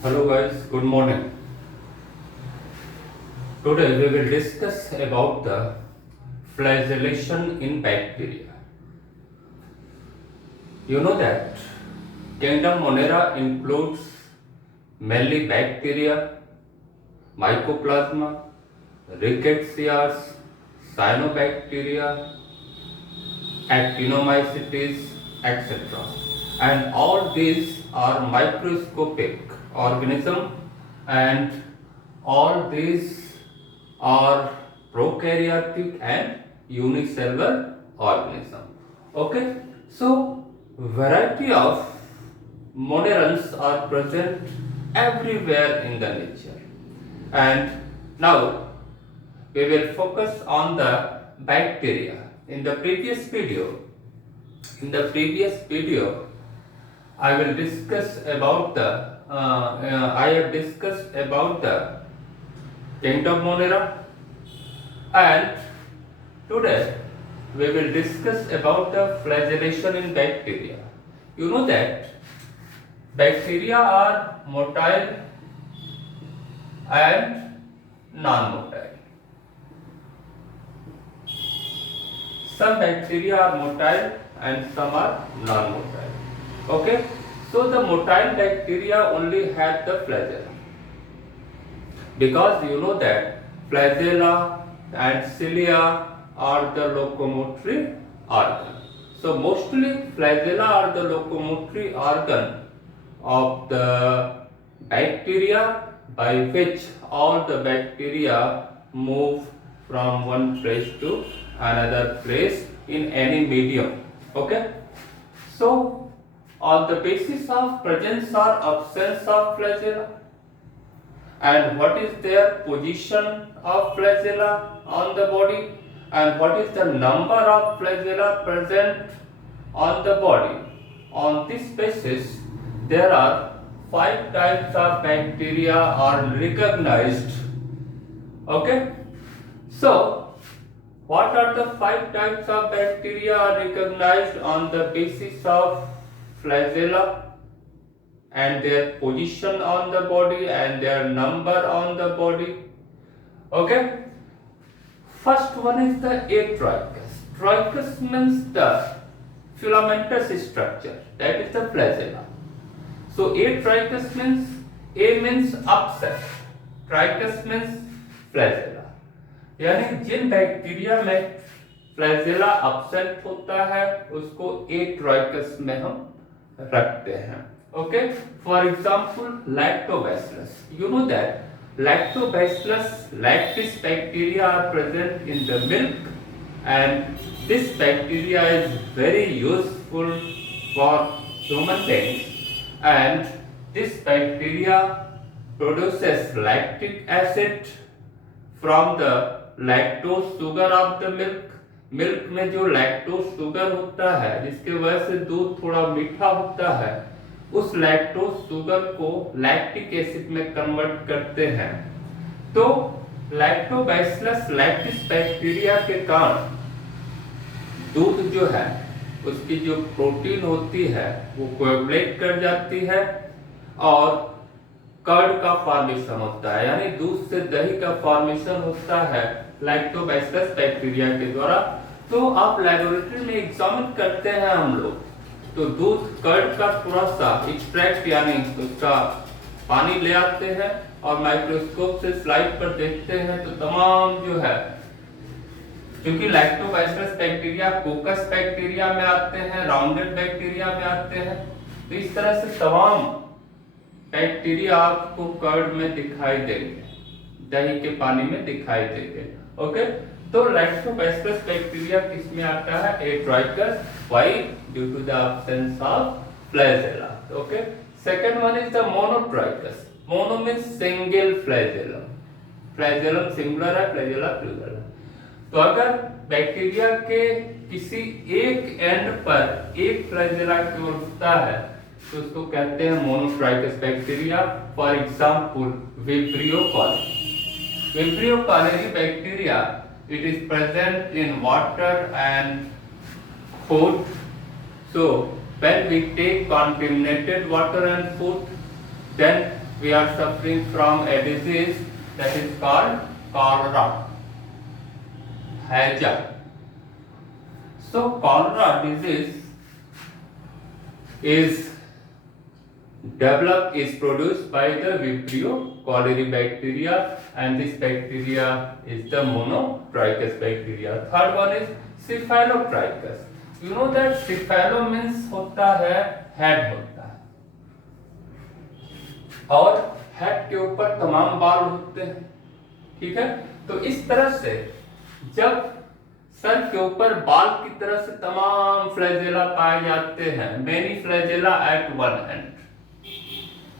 Hello guys, good morning. Today we will discuss about the flagellation in bacteria. You know that kingdom Monera includes mainly bacteria, mycoplasma, rickettsias, cyanobacteria, actinomycetes, etc. And all these are microscopic organisms, and all these are prokaryotic and unicellular organism. Okay, so variety of monerans are present everywhere in the nature, and now we will focus on the bacteria. In the previous video, I will discuss about the I have discussed about the kingdom Monera, and today we will discuss about the flagellation in bacteria. You know that bacteria are motile and non-motile. Some bacteria are motile and some are non-motile. Okay, so the motile bacteria only have the flagella, because you know that flagella and cilia are the locomotory organ. So mostly flagella are the locomotory organ of the bacteria, by which all the bacteria move from one place to another place in any medium. Okay, so on the basis of presence or absence of flagella, and what is their position of flagella on the body, and what is the number of flagella present on the body, on this basis there are 5 types of bacteria are recognized. Okay, so what are the 5 types of bacteria are recognized on the basis of flagella and their position on the body and their number on the body? Okay, first one is the atroicus. Troicus means the filamentous structure, that is the flagella. So atroicus means, A means upset, trichous means flagella, यानी जिन bacteria में flagella absent होता है उसको atrichous में हम रखते हैं. Okay, for example lactobacillus. You know that lactobacillus lactis bacteria are present in the milk, and this bacteria is very useful for human beings, and this bacteria produces lactic acid from the lactose sugar of the milk. Milk में जो lactose sugar होता है जिसके वजह से दूध थोड़ा मीठा होता है, उस लैक्टोज शुगर को लैक्टिक एसिड में कन्वर्ट करते हैं. तो लैक्टोबैसिलस लैक्टिस बैक्टीरिया के कारण दूध जो है उसकी जो प्रोटीन होती है वो कोएगुलेट कर जाती है और कर्ड का फॉर्मेशन होता है, यानी दूध से दही का फॉर्मेशन होता है लैक्टोबैसिलस बैक्टीरिया के द्वारा. तो आप लेबोरेटरी में एग्जामिन करते हैं हम लोग, तो दूध कर्ड का थोड़ा सा एक्सट्रैक्ट यानी उसका पानी ले आते हैं और माइक्रोस्कोप से स्लाइड पर देखते हैं तो तमाम जो है, क्योंकि लैक्टोबैसिलस बैक्टीरिया कोकस बैक्टीरिया में आते हैं, राउंडेड बैक्टीरिया में आते हैं, तो इस तरह से तमाम बैक्टीरिया आपको कर्ड में दिखाई देंगे, दही के पानी में दिखाई देंगे. ओके, तो लैक्टोबैसिलस बैक्टीरिया किस में आता है? Atrichous. Why? Due to the absence of flagella. Okay, second one is the monotrichous. Mono means single flagellum. Flagellum singular है, फ्लैजेला प्लूरल है. तो अगर बैक्टीरिया के किसी एक एंड पर एक फ्लैजेला केवल होता है तो उसको कहते हैं monotrichous bacteria. For example vibrio cholerae. Vibrio cholerae bacteria, it is present in water and food. So when we take contaminated water and food, then we are suffering from a disease that is called cholera, हैजा. So cholera disease is produced by the Vibrio cholerae bacteria, and this bacteria is the monotrichous bacteria. Third one is cephalotrichous. You know that cephalo means होता है head होता है, और head के ऊपर तमाम बाल होते हैं. ठीक है, तो इस तरह से जब सर के ऊपर बाल की तरह से तमाम फ्लैजेला पाए जाते हैं, many flagella at one end.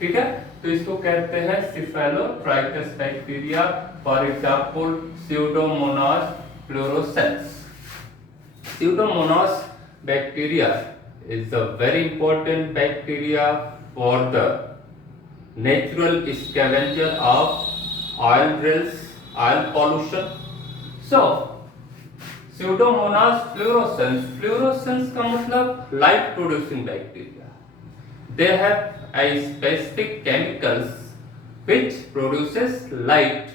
ठीक है, तो इसको कहते हैं cephalotrichous bacteria. For example Pseudomonas fluorescens. Pseudomonas bacteria is a very important bacteria for the natural scavenger of oil drills, oil pollution. So Pseudomonas fluorescens, fluorescens का मतलब light producing bacteria. They have a specific chemicals which produces light.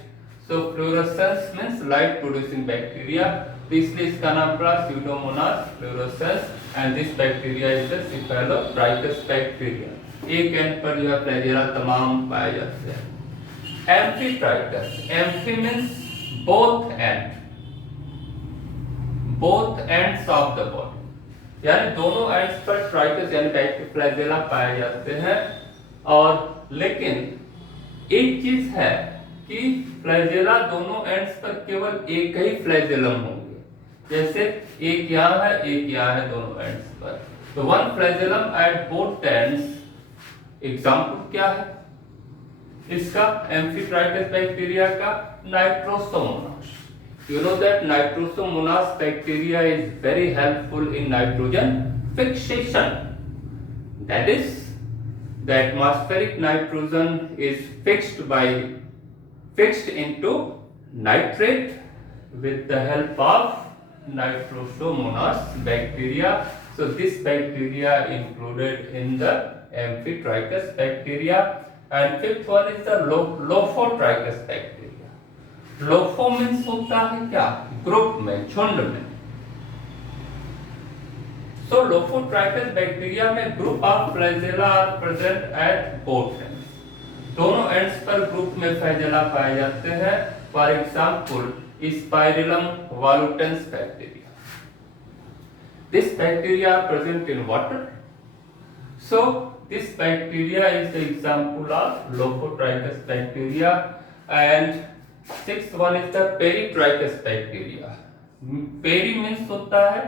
So fluorescence means light producing bacteria. इसलिए इसका नाम पड़ा Pseudomonas fluorescens, and this bacteria is the cephalotrichous bacteria. एक and पर यह flagella तमाम पाए जाते हैं. Amphitrichous, amphi means both ends of the body, यानी दोनों एंड्स पर ट्राइकस यानी फ्लैजेला पाए जाते हैं. और लेकिन एक चीज है कि फ्लैजेला दोनों एंड्स पर केवल एक ही फ्लैजेलम होंगे. जैसे एक यहाँ है, एक यहाँ है दोनों एंड्स पर. तो one flagellum eight both ends. Example क्या है इसका, एम्फीट्राइटिस बैक्टीरिया का Nitrosomonas. You know that Nitrosomonas bacteria is very helpful in nitrogen fixation. That is, the atmospheric nitrogen is fixed into nitrate with the help of Nitrosomonas bacteria. So this bacteria included in the Amphitrichous bacteria. And fifth one is the Lophotrichous bacteria. Lopho means होता है क्या, group में, झुंड में. So lophotrichous bacteria में group of flagella are present at both ends. दोनों ends पर group में फ्लैजेला पाए जाते हैं. For example spirillum volutans bacteria. This bacteria are present in water. So this bacteria is the example of lophotrichous bacteria. And Sixth one is the peritrichous bacteria. Peri means होता है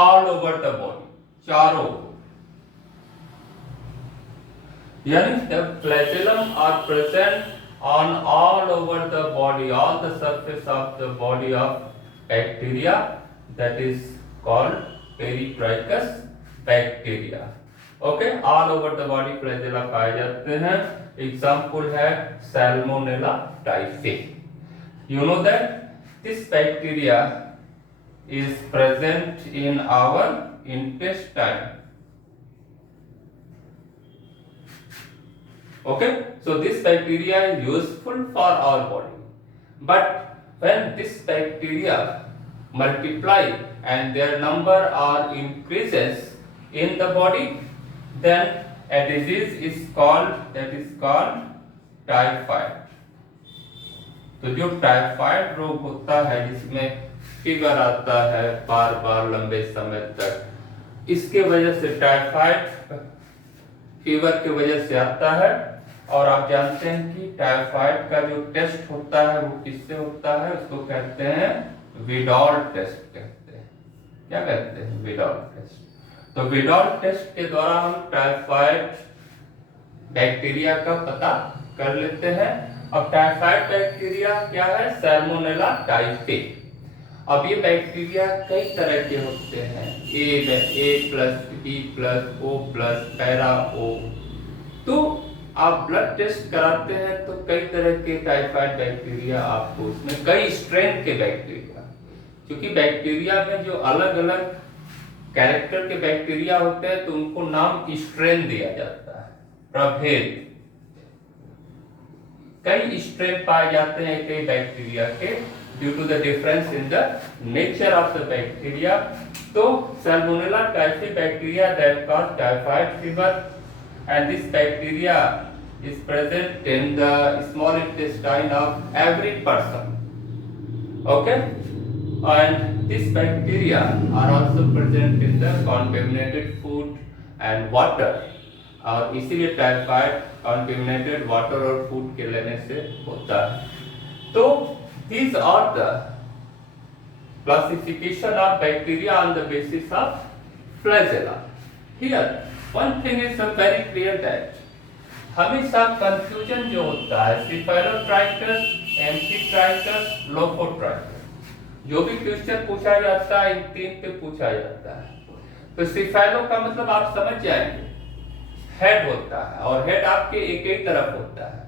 all over the body, चारों. यानी the flagellum are present on all over the body, all the surface of the body of bacteria. That is called peritrichous bacteria. Okay, all over the body flagella पाए जाते हैं. Example है Salmonella typhi. You know that this bacteria is present in our intestine. Okay, so this bacteria is useful for our body. But when this bacteria multiply and their number are increases in the body, then a disease is called typhoid. तो जो typhoid रोग होता है जिसमें fever आता है बार बार लंबे समय तक, इसके वजह से टाइफाइड फीवर की वजह से आता है. और आप जानते हैं कि टाइफाइड का जो टेस्ट होता है वो किससे होता है, उसको कहते हैं विडॉल टेस्ट कहते हैं. क्या कहते हैं, विडॉल टेस्ट. तो विडॉल टेस्ट के द्वारा हम टाइफाइड बैक्टीरिया का पता कर लेते हैं. अब टाइफाइड बैक्टीरिया क्या है, सैल्मोनेला टाइफी. अब ये बैक्टीरिया कई तरह के होते हैं, A plus B plus O plus para O. तो आप ब्लड टेस्ट कराते हैं तो कई तरह के टाइफाइड बैक्टीरिया आपको, उसमें कई स्ट्रेन के बैक्टीरिया, क्योंकि बैक्टीरिया में जो अलग अलग कैरेक्टर के बैक्टीरिया होते हैं तो उनको नाम स्ट्रेन दिया जाता है, प्रभेद. कई स्ट्रेन पाए जाते हैं कई बैक्टीरिया के due to the difference in the nature of the bacteria. तो salmonella typhi bacteria that cause typhoid fever and this bacteria is present in the small intestine of every person. Okay, and these bacteria are also present in the contaminated food and water. और इसीलिए typhoid contaminated water और food के लेने से होता है। तो these are the classification of bacteria on the basis of flagella. Here, one thing is very clear that हमेशा कंफ्यूजन जो होता है सिफेलोट्राइकस, एम्फीट्राइकस, लोफोट्राइकस, जो भी क्वेश्चन पूछा जाता है इन तीन पे पूछा जाता है। तो सिफेलो का मतलब आप समझ जाएंगे, हेड होता है और हेड आपके एक ही तरफ होता है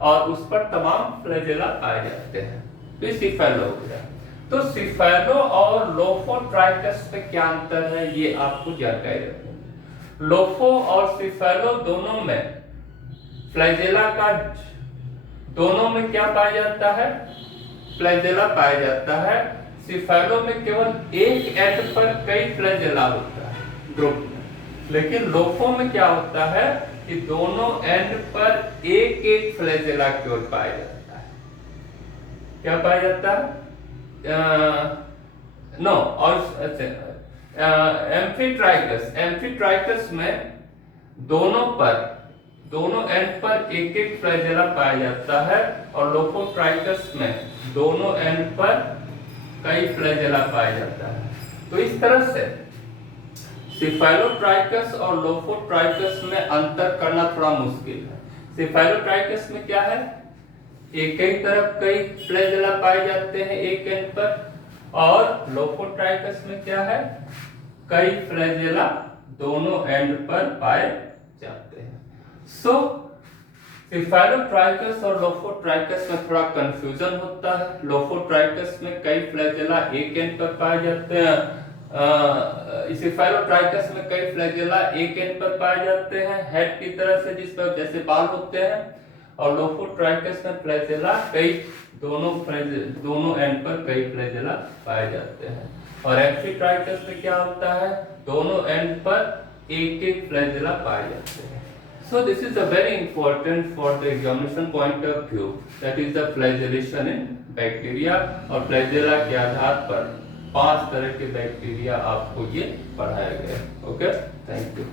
और उस पर तमाम फ्लैजेला पाए जाते हैं, तो ये सिफेलो हो गया। तो सिफेलो और लोफोट्राइकस में क्या अंतर है ये आपको जानकारी रखनी। लोफो और सिफेलो दोनों में फ्लैजेला का दोनों में क्या पाया जाता है, फ्लैजेला पाया जाता है। सिफेलो में केवल एक एंड पर कई फ्लैजेला होता है ग्रुप में, लेकिन लोफो में क्या होता है कि दोनों एंड पर एक एक फ्लैजेला केवल पाया जाता है। क्या पाया जाता है? नो और एम्फीट्राइकस में दोनों एंड पर एक एक फ्लैजेला पाया जाता है और लोफोट्राइकस में दोनों एंड पर कई फ्लैजेला पाया जाता है। तो इस तरह से सिफेलोट्राइकस और लोफोट्राइकस में अंतर करना थोड़ा मुश्किल है। सिफेलोट्राइकस में क्या है, एक ही तरफ कई फ्लैजेला पाए जाते हैं एक एंड पर, और लोफोट्राइकस में क्या है, कई फ्लैजेला दोनों एंड पर पाए जाते हैं। सो सिफेलोट्राइकस और लोफोट्राइकस में थोड़ा कंफ्यूजन होता है। लोफोट्राइकस में कई फ्लैजेला एक एंड पर पाए जाते हैं, सिफेलोट्राइकस में कई फ्लैजेला एक एंड पर पाए जाते हैं हेड की तरह से, जिस पर जैसे बाल होते हैं, और लोफोट्राइकस में फ्लैजेला कई दोनों एंड पर कई फ्लैजेला पाए जाते हैं। और एम्फीट्राइकस में क्या होता है, दोनों एंड पर एक एक फ्लैजेला पाए जाते हैं। So this is a very important for the examination point of view, that is the flagellation in bacteria। और फ्लैजेला के आधार पर 5 तरह के बैक्टीरिया आपको ये पढ़ाया गया। Okay, thank you.